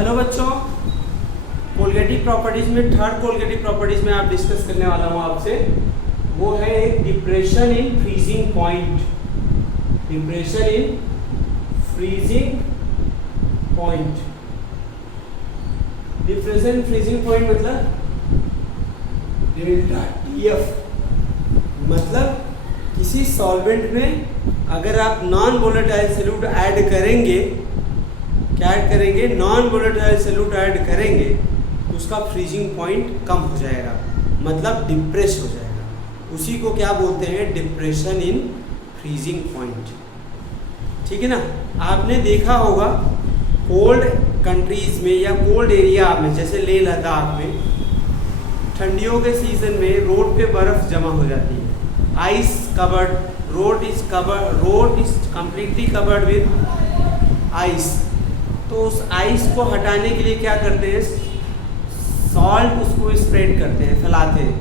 Hello बच्चों, कोलगेटिव properties में third कोलगेटिव properties में आप डिस्कस करने वाला हूँ आपसे। वो है एक depression in freezing point. Depression in freezing point. Depression in freezing point मतलब डेल्टा टीएफ। मतलब किसी सॉल्वेंट में अगर आप नॉन वोलेटाइल सॉल्यूट ऐड करेंगे, क्या ऐड करेंगे? नॉन वोलेटाइल सॉल्यूट ऐड करेंगे तो उसका फ्रीजिंग पॉइंट कम हो जाएगा, मतलब डिप्रेस हो जाएगा। उसी को क्या बोलते हैं? Depression in freezing point. ठीक है ना। आपने देखा होगा कोल्ड कंट्रीज में या कोल्ड एरिया में, जैसे लेह लद्दाख में ठंडियों के सीजन में रोड पे बर्फ जमा हो जाती है। Ice covered road is completely covered with ice. तो उस आइस को हटाने के लिए क्या करते हैं? सॉल्ट उसको स्प्रेड करते हैं, फैलाते हैं,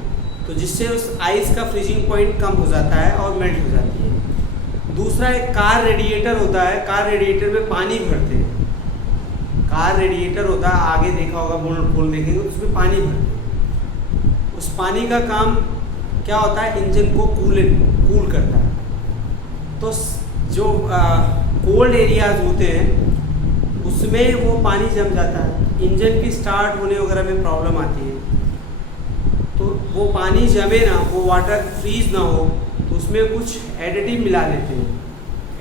तो जिससे उस आइस का फ्रीजिंग पॉइंट कम हो जाता है और मेल्ट हो जाती है। दूसरा एक कार रेडिएटर होता है। कार रेडिएटर में पानी भरते हैं। कार रेडिएटर होता है, आगे देखा होगा, बोल देखेंगे उसमें पानी भरते हैं। उस पानी का काम क्या होता है? इंजन को कूल करता है। तो जो कोल्ड एरियाज होते हैं उसमें वो पानी जम जाता है, इंजन की स्टार्ट होने वगैरह में प्रॉब्लम आती है। तो वो पानी जमे ना, वो वाटर फ्रीज ना हो, तो उसमें कुछ एडिटिव मिला लेते हैं।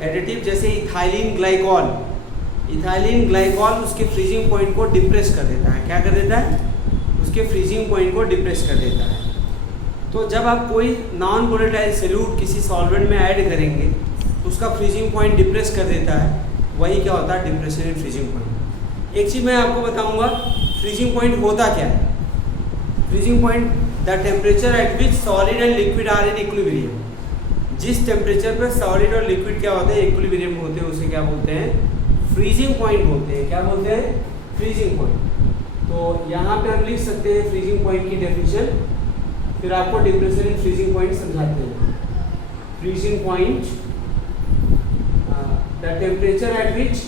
एडिटिव जैसे इथाइलिन ग्लाइकॉल। इथाइलिन ग्लाइकॉल उसके फ्रीजिंग पॉइंट को डिप्रेस कर देता है। क्या कर देता है? उसके फ्रीजिंग पॉइंट को डिप्रेस कर देता है। तो जब आप कोई नॉन वोलेटाइल सॉल्यूट किसी सॉल्वेंट में ऐड करेंगे तो उसका फ्रीजिंग पॉइंट डिप्रेस कर देता है। वही क्या होता है? Depression in freezing point. एक चीज़ मैं आपको बताऊंगा, फ्रीजिंग पॉइंट होता क्या है। Freezing point the temperature at which solid and liquid are in equilibrium. जिस टेम्परेचर पर सॉलिड और लिक्विड क्या होते हैं? इक्विलिब्रियम में होते हैं, उसे क्या बोलते हैं? फ्रीजिंग पॉइंट बोलते हैं। क्या बोलते हैं? Freezing point. तो यहाँ पे हम लिख सकते हैं फ्रीजिंग पॉइंट की डेफिनेशन, फिर आपको डिप्रेशन इन फ्रीजिंग पॉइंट समझाते हैं। Freezing point the temperature at which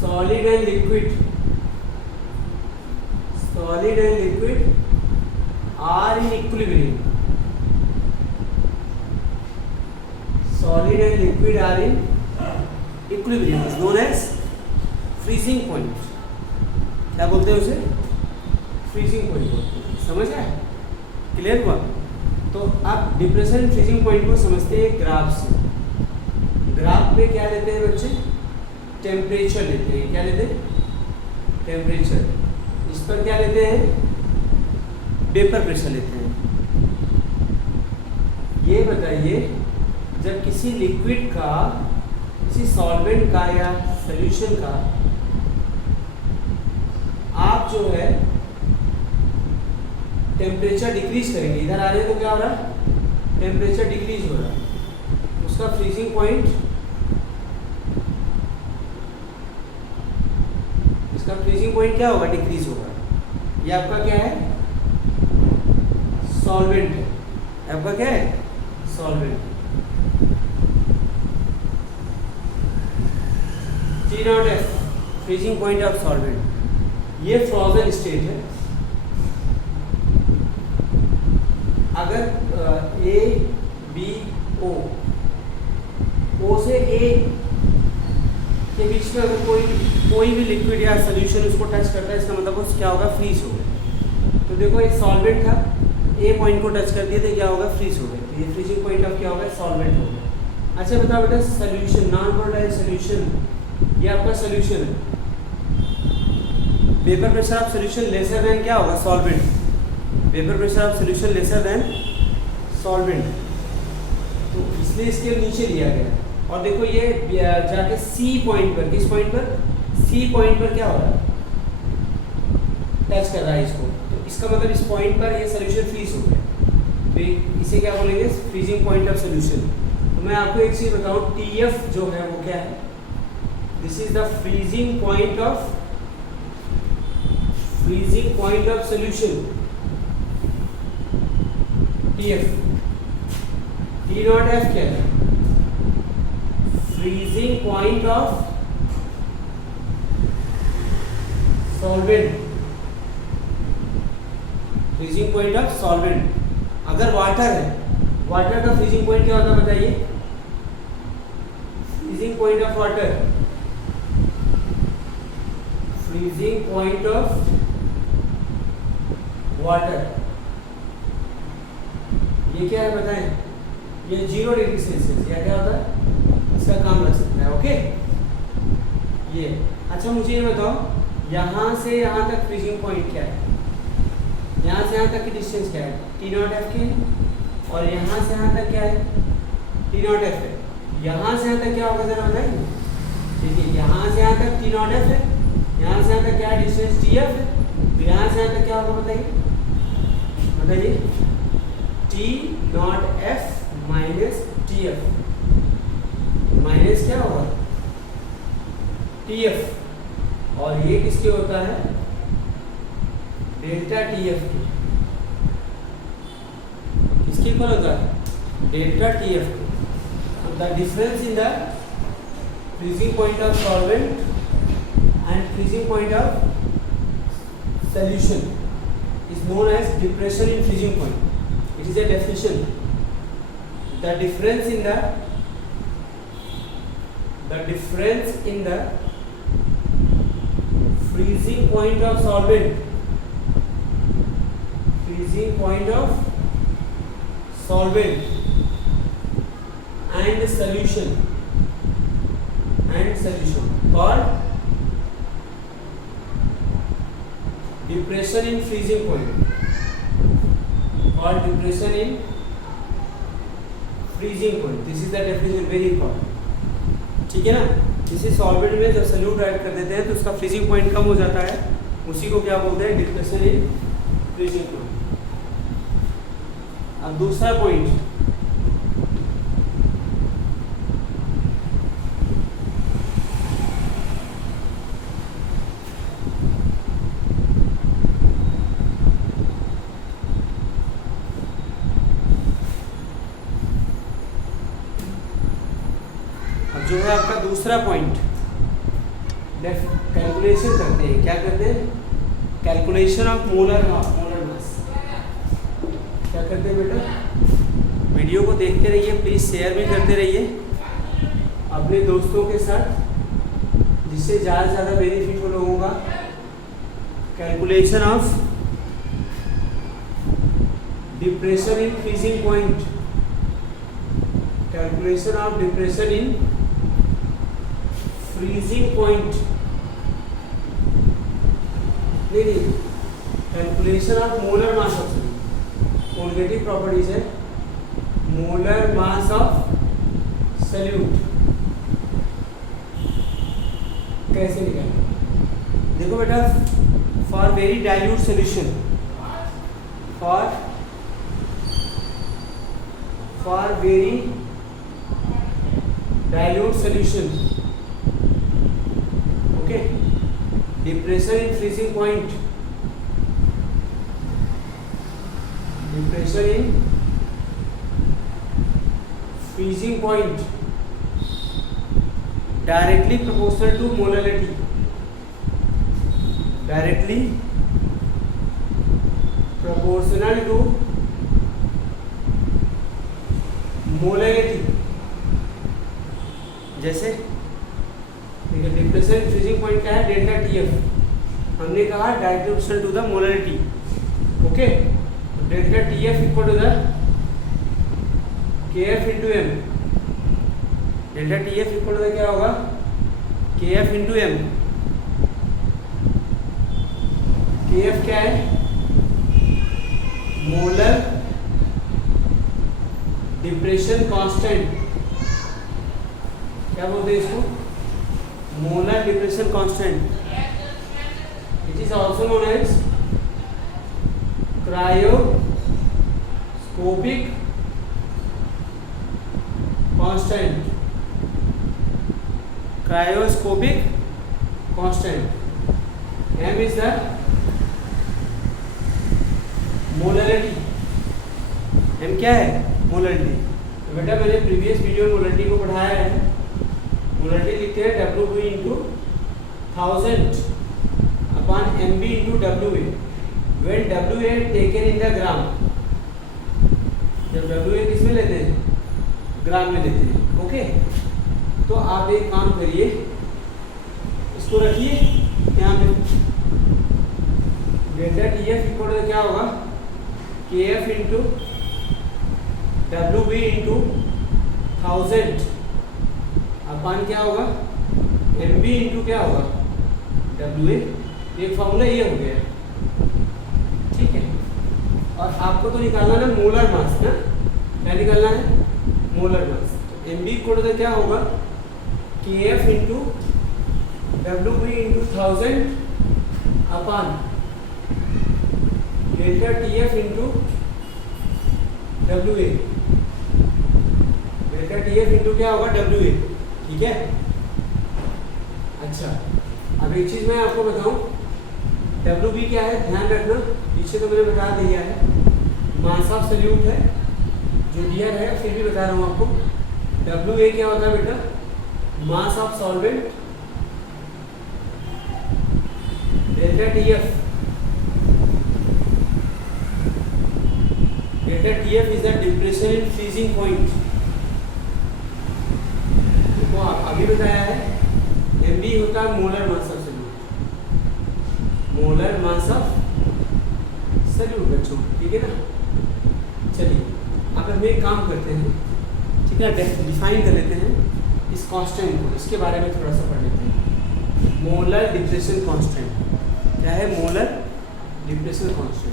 solid and liquid are in equilibrium. Solid and liquid are in equilibrium is known as freezing point. क्या बोलते हैं उसे? फ्रीजिंग पॉइंट बोलते हैं। समझ आया? क्लियर हुआ? तो आप डिप्रेशन फ्रीजिंग पॉइंट को समझते हैं ग्राफ से। ग्राफ पे क्या लेते हैं बच्चे? टेम्परेचर लेते हैं। क्या लेते हैं? टेम्परेचर। इस पर क्या लेते हैं? वेपर प्रेशर लेते हैं। ये बताइए, जब किसी लिक्विड का, किसी सॉल्वेंट का या सॉल्यूशन का आप जो है टेम्परेचर डिक्रीज करेंगे, इधर आ रहे हैं तो क्या हो रहा है? टेम्परेचर डिक्रीज हो रहा है। उसका फ्रीजिंग पॉइंट, इसका फ्रीजिंग पॉइंट क्या होगा? डिक्रीज होगा। ये आपका क्या है? सॉल्वेंट है। आपका क्या है? Solvent. T0F freezing point of solvent. ये फ्रोजन स्टेट है। अगर A B O से A के बीच में अगर कोई भी लिक्विड या सोल्यूशन उसको टच करता है, इसका मतलब वो क्या होगा? फ्रीज हो गया। तो देखो एक सॉल्वेंट था, A पॉइंट को टच कर दिया तो क्या होगा? फ्रीज हो गया। तो ये फ्रीजिंग पॉइंट ऑफ क्या होगा? सॉल्वेंट हो गया। अच्छा बताओ बेटा, सोल्यूशन, नॉन वोलेटाइल सोल्यूशन, ये आपका सोल्यूशन है। Vapour pressure of solution lesser than क्या होगा? Solvent. Vapour pressure of solution lesser than solvent, तो इसलिए इसके नीचे लिया गया। और देखो ये जाके सी पॉइंट पर, किस पॉइंट पर? सी पॉइंट पर क्या हो रहा है? टच कर रहा है इसको, तो इसका मतलब इस पॉइंट पर ये सोल्यूशन फ्रीज हो गया। तो इसे क्या बोलेंगे? Freezing point of solution. तो मैं आपको एक चीज बताऊं, टीएफ जो है वो क्या है? This is the freezing point of solution. TF T not F क्या है? freezing point of solvent, freezing point of solvent. अगर वाटर है, वाटर का फ्रीजिंग पॉइंट क्या होता है बताइए? Freezing point of water, freezing point of water ये क्या है बताएं? ये 0 डिग्री सेल्सियस, या क्या होता है? इसका काम लग सकता है। ओके ये अच्छा, मुझे ये बताओ यहाँ से यहाँ तक फ्रीजिंग पॉइंट क्या है? यहाँ से यहाँ तक की डिस्टेंस क्या है? T0F के। और यहाँ से यहाँ तक क्या है? T0F है। यहाँ से यहाँ तक क्या होगा जरा बताइए? देखिए यहाँ से यहाँ तक T0F है, यहाँ से यहाँ तक क्या है डिस्टेंस TF है, तो यहाँ से यहाँ तक क्या होगा बताइए? बताइए T0F माइनस TF, माइनस क्या होगा? TF, और ये किसके होता है? डेल्टा TF के। किसके इक्वल होता है? डेल्टा TF के। The difference in the freezing point of solvent and freezing point of solution is known as depression in freezing point. It is a definition. The difference in the freezing point of solvent, freezing point of solvent and solution called depression in freezing point, called depression in freezing point. This is the definition, very important. ठीक है ना? किसी solvent में जब solute add कर देते हैं तो उसका फ्रीजिंग पॉइंट कम हो जाता है, उसी को क्या बोलते हैं? Depression in freezing point. अब दूसरा पॉइंट, जो है आपका दूसरा पॉइंट, कैलकुलेशन करते हैं। क्या करते हैं? कैलकुलेशन ऑफ मोलर मास। क्या करते हैं बेटा? वीडियो को देखते रहिए, प्लीज़ शेयर भी करते रहिए अपने दोस्तों के साथ, जिससे ज़्यादा से ज़्यादा बेनिफिट हो लोगों का। Calculation of depression in freezing point, calculation of depression in freezing point, नहीं, calculation of molar mass of solute. Colligative properties है मोलर मास ऑफ सॉल्यूट। कैसे निकालें? देखो बेटा, for very dilute solution, for very dilute solution, depression in freezing point, depression in freezing point directly proportional to molality, directly proportional to molality। जैसे depression freezing point क्या है? Delta TF। हमने कहा directly proportional to the molarity. Okay, delta TF equal to the KF into M। Delta TF equal to the क्या होगा? KF into M। KF क्या है? Molar depression constant. क्या बोलते हैं इसको? molar depression constant. It is also known as cryoscopic constant. Cryoscopic constant. M is the molarity. M क्या है? मोलरिटी। तो बेटा मैंने प्रीवियस वीडियो में मोलरिटी को पढ़ाया है, मोलरिटी लिखते हैं WB into 1000 upon MB into WA when WA taken in the ग्राम। जब WA किस में लेते हैं, ग्राम में लेते हैं। ओके, तो आप एक काम करिए, इसको रखिए यहाँ पे, डेल्टा TF इक्वल टू क्या होगा, KF इंटू WB इंटू 1000 अपन क्या होगा, MB इंटू क्या होगा, WA। एक फॉर्मूला ये हो गया, ठीक है। और आपको तो निकालना है मोलर मास ना, क्या निकालना है, मोलर मास। तो MB इक्वल टू क्या होगा, KF into WB into 1000 upon delta TF into WA। Delta TF into क्या होगा, WA, ठीक है। अच्छा, अब एक चीज मैं आपको बताऊं, WB क्या है, ध्यान रखना, पीछे तो मैंने बता दिया है, मास ऑफ सॉल्यूट है जो दिया है, फिर भी बता रहा हूं आपको। WA क्या होता है बेटा, mass of solvent, delta TF, delta TF is the depression in freezing point. देखो अभी बताया है, MB होता है molar mass of solute, molar mass of solute बच्चों, ठीक है ना। चलिए अब हम एक काम करते हैं, ठीक है, डिफाइन कर लेते हैं इस कांस्टेंट को, इसके बारे में थोड़ा सा पढ़ लेते हैं। मोलर डिप्रेशन कांस्टेंट क्या है, molar depression constant.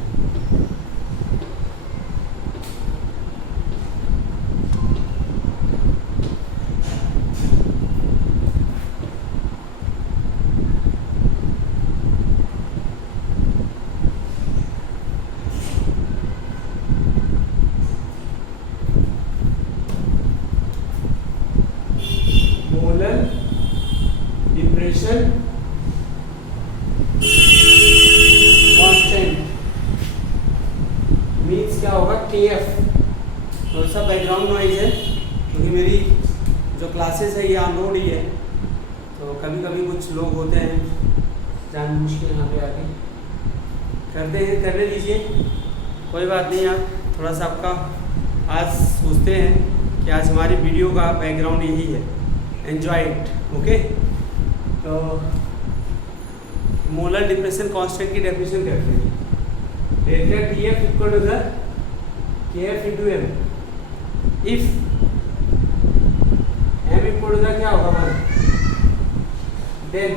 Background noise है क्योंकि मेरी जो क्लासेस है ये ऑन रोड ही है, तो कभी कभी कुछ लोग होते हैं जानबूझ के यहाँ पे आके करते हैं, करने दीजिए, कोई बात नहीं। आप थोड़ा सा आपका आज सोचते हैं कि आज हमारी वीडियो का बैकग्राउंड यही है, एंजॉय इट, ओके। तो मोलर डिप्रेशन कांस्टेंट की डेफिनेशन करते हैं, delta TF equal to the KF into M। If M equal to क्या होगा हमारा, then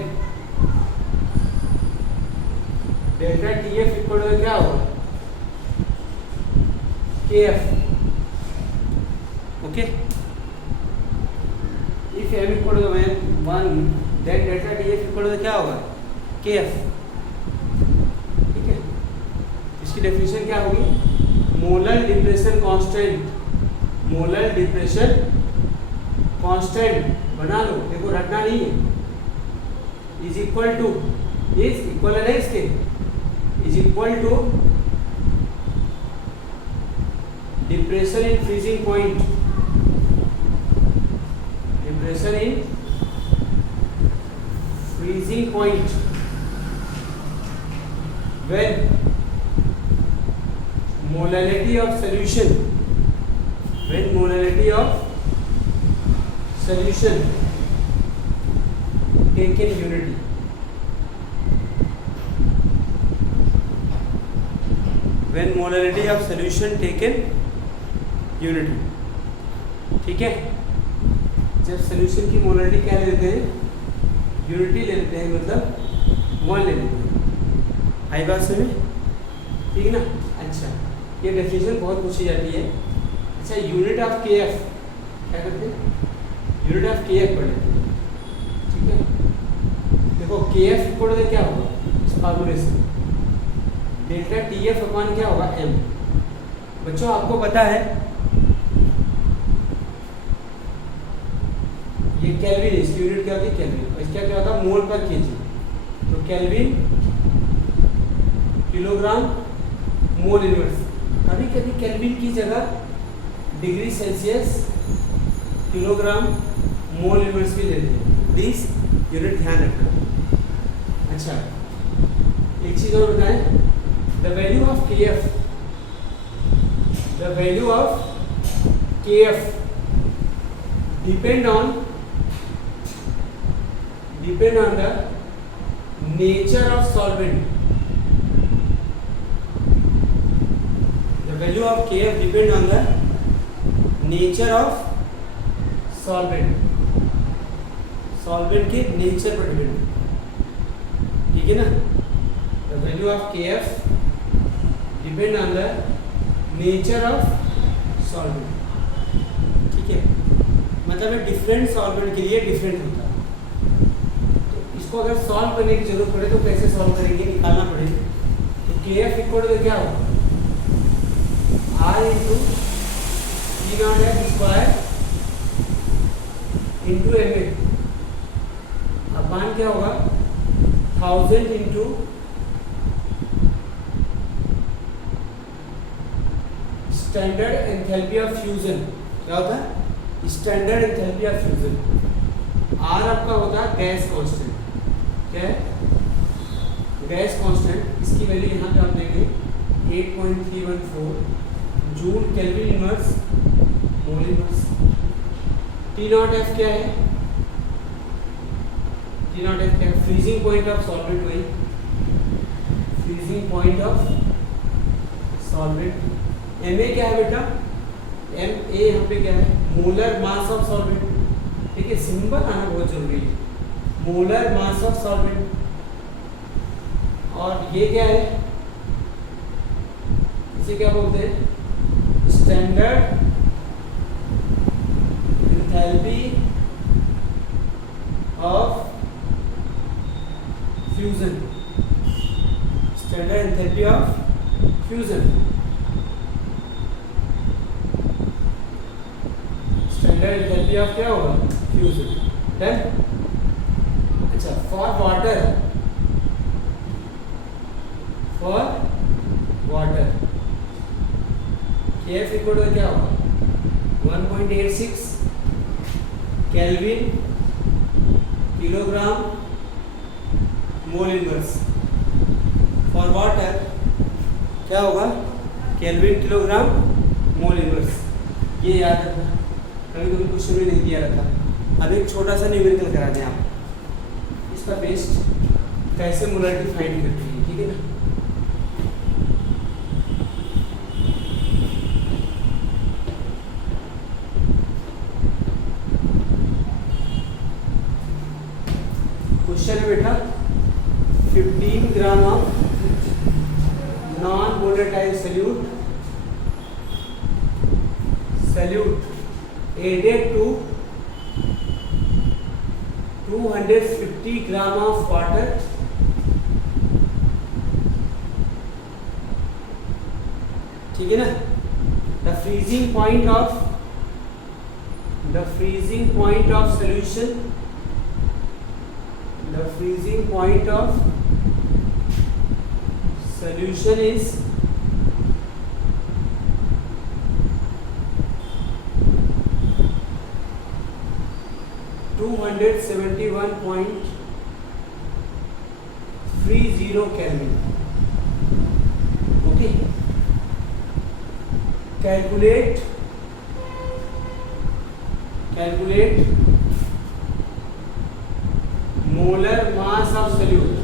delta TF equal to क्या होगा, KF, okay. If M equal to 1 then delta TF equal to क्या होगा, KF, ठीक है। इसकी डेफिनेशन क्या होगी, molar depression constant, molar depression constant बना लो, देखो रटना नहीं है, is equal to, is equal है इसके, is equal to depression in freezing point, depression in freezing point when molality of solution, when molality of solution taken unity, when molality of solution taken unity, ठीक है। जब solution की molarity क्या ले लेते हैं, यूनिटी ले लेते हैं, मतलब 1 ले लेते हैं, आई बात सुने, ठीक है ना। अच्छा, ये डेफिनेशन बहुत पूछी जाती है। अच्छा, यूनिट ऑफ KF क्या करते हैं, यूनिट ऑफ KF पढ़ लेते हैं, ठीक है। देखो KF इक्वल टू क्या होगा, इस फार्मूले से डेल्टा TF अपॉन क्या होगा, M। बच्चों आपको पता है ये केल्विन, इसकी यूनिट क्या होती है, केल्विन, और इसका क्या होता है, मोल पर केजी। तो केल्विन किलोग्राम मोल इनवर्स, कभी कभी केल्विन की जगह degree Celsius kilogram mole inverse भी लेते हैं। प्लीज यूनिट ध्यान रखना। अच्छा, एक चीज और बताएं, द वैल्यू ऑफ के एफ, द वैल्यू ऑफ के F depend on the nature of solvent. The value of Kf depend on the nature of solvent. Solvent के nature पर depend, ठीक है ना। The value of Kf depend on the nature of solvent, ठीक है। मतलब different solvent के लिए डिफरेंट होता है। तो अगर सॉल्व करने की जरूरत पड़े तो कैसे सॉल्व करेंगे, निकालना पड़ेगा। तो Kf इक्वल टू क्या होगा, R into T naught F square into M A upon क्या होगा 1000 into standard enthalpy of fusion. क्या होता है, standard enthalpy of fusion. R आपका होता है गैस कांस्टेंट, क्या है, गैस कांस्टेंट। इसकी वैल्यू यहाँ पे आप देंगे 8.314 joule kelvin inverse mole inverse. T naught F क्या है, टी नॉट एफ क्या है, फ्रीजिंग पॉइंट ऑफ सॉल्वेंट, वही freezing point of solvent. M A क्या है बेटा, एम ए यहाँ पे क्या है, मोलर मास ऑफ सॉल्वेंट, ठीक है, सिंबल आना बहुत जरूरी है, मोलर मास ऑफ सॉल्वेंट। और ये क्या है, इसे क्या बोलते हैं, standard enthalpy of fusion, standard enthalpy of fusion, standard enthalpy of क्या होगा, फ्यूजन। डन। अच्छा, for water, Kf equal to क्या होगा 1.86 kelvin kilogram mole inverse. For water क्या होगा, केल्विन किलोग्राम मोल इनवर्स। ये याद रखना, कभी कभी क्वेश्चन में नहीं दिया रहता। अब एक छोटा सा न्यूमेरिकल करा दें आप, इसका बेस्ड कैसे मोलरिटी फाइंड करते हैं, ठीक है ना। क्वेश्चन है बेटा, 15 gram of non volatile solute added to 250 gram of water ठीक है ना। The freezing point of solution, the freezing point of solution is 271.30 Kelvin. Okay, calculate molar mass of solute,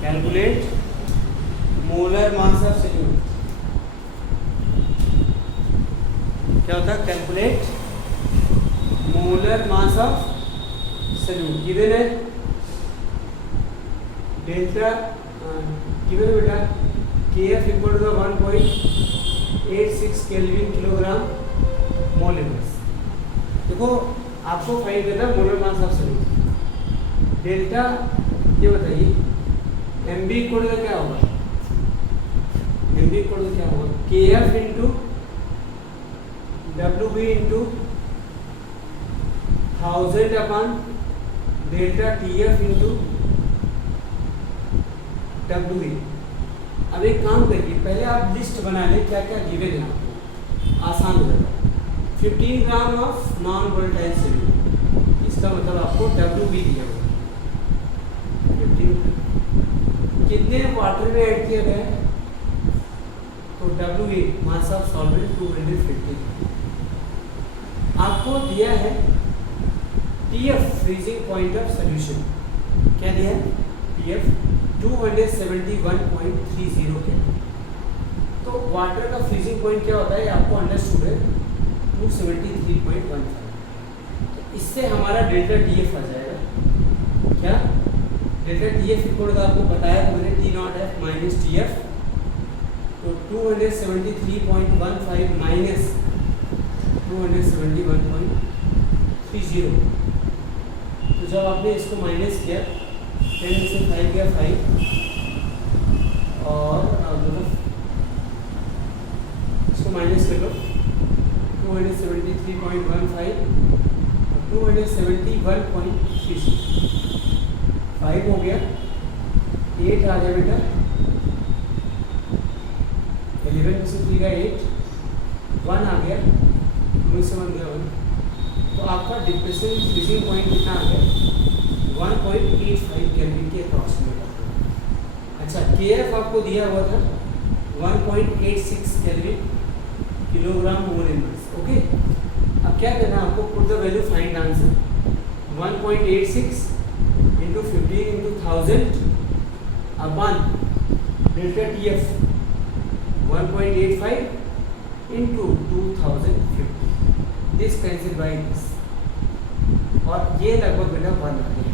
calculate molar mass of solute। क्या होता है, calculate molar mass of solute. Given है delta, given है बेटा Kf equal to 1.86 kelvin kilogram mole inverse. देखो आपको find करना molar mass of solute. Delta ये बताइए, एम बी इक्वल टू क्या होगा, एम बी इक्वल टू क्या होगा, K F into W B into 1000 upon delta T F into W B. अब एक काम करिए, पहले आप लिस्ट बना लें क्या क्या गिवन है आपको, आसान हो जाता है। 15 gram of non volatile solute, इसका मतलब आपको WV दिया हुआ है। 15 कितने वाटर में ऐड किया गया है, तो WV मास ऑफ सॉल्वेंट 250। आपको दिया है TF freezing point of solution, क्या दिया है TF 271.30 के। तो वाटर का फ्रीजिंग पॉइंट क्या होता है आपको अंडरस्टूड है 273.15। तो इससे हमारा डेल्टा TF आ जाएगा, क्या डेल्टा TF इक्वल का आपको बताया था मैंने T0F माइनस TF, तो 273.15 माइनस 271.30। तो जब आपने इसको माइनस किया 10 में से 5 गया 5 और इसको माइनस कर लो 273.15 और 271.30 5 हो गया, 8 आ गया बेटा, 11 में से 3 का 8, 1 आ गया, 2 से 1 गया 1। तो आपका डिप्रेशन फ्रीजिंग पॉइंट कितना आ गया 1.85 केल्विन के अप्रॉक्सीमेट। अच्छा KF आपको दिया हुआ था 1.86 kelvin kilogram mole inverse. Okay, अब क्या करना है आपको, put the value, find answer. 1.86 into 15 into 1000 upon delta TF 1.85 into 2050, this cancel by this, और ये लगभग बेटा 1 आ गया।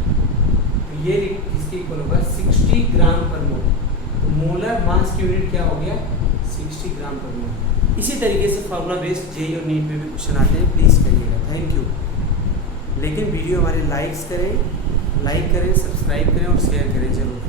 तो ये इसके इक्वल होगा 60 ग्राम पर मोल। तो मोलर मास की यूनिट क्या हो गया 60 ग्राम पर मोल। इसी तरीके से फार्मूला बेस्ड जेईई और नीट में भी क्वेश्चन आते हैं, प्लीज़ करिएगा। Thank you. लेकिन वीडियो हमारे लाइक करें, सब्सक्राइब करें और शेयर करें जरूर।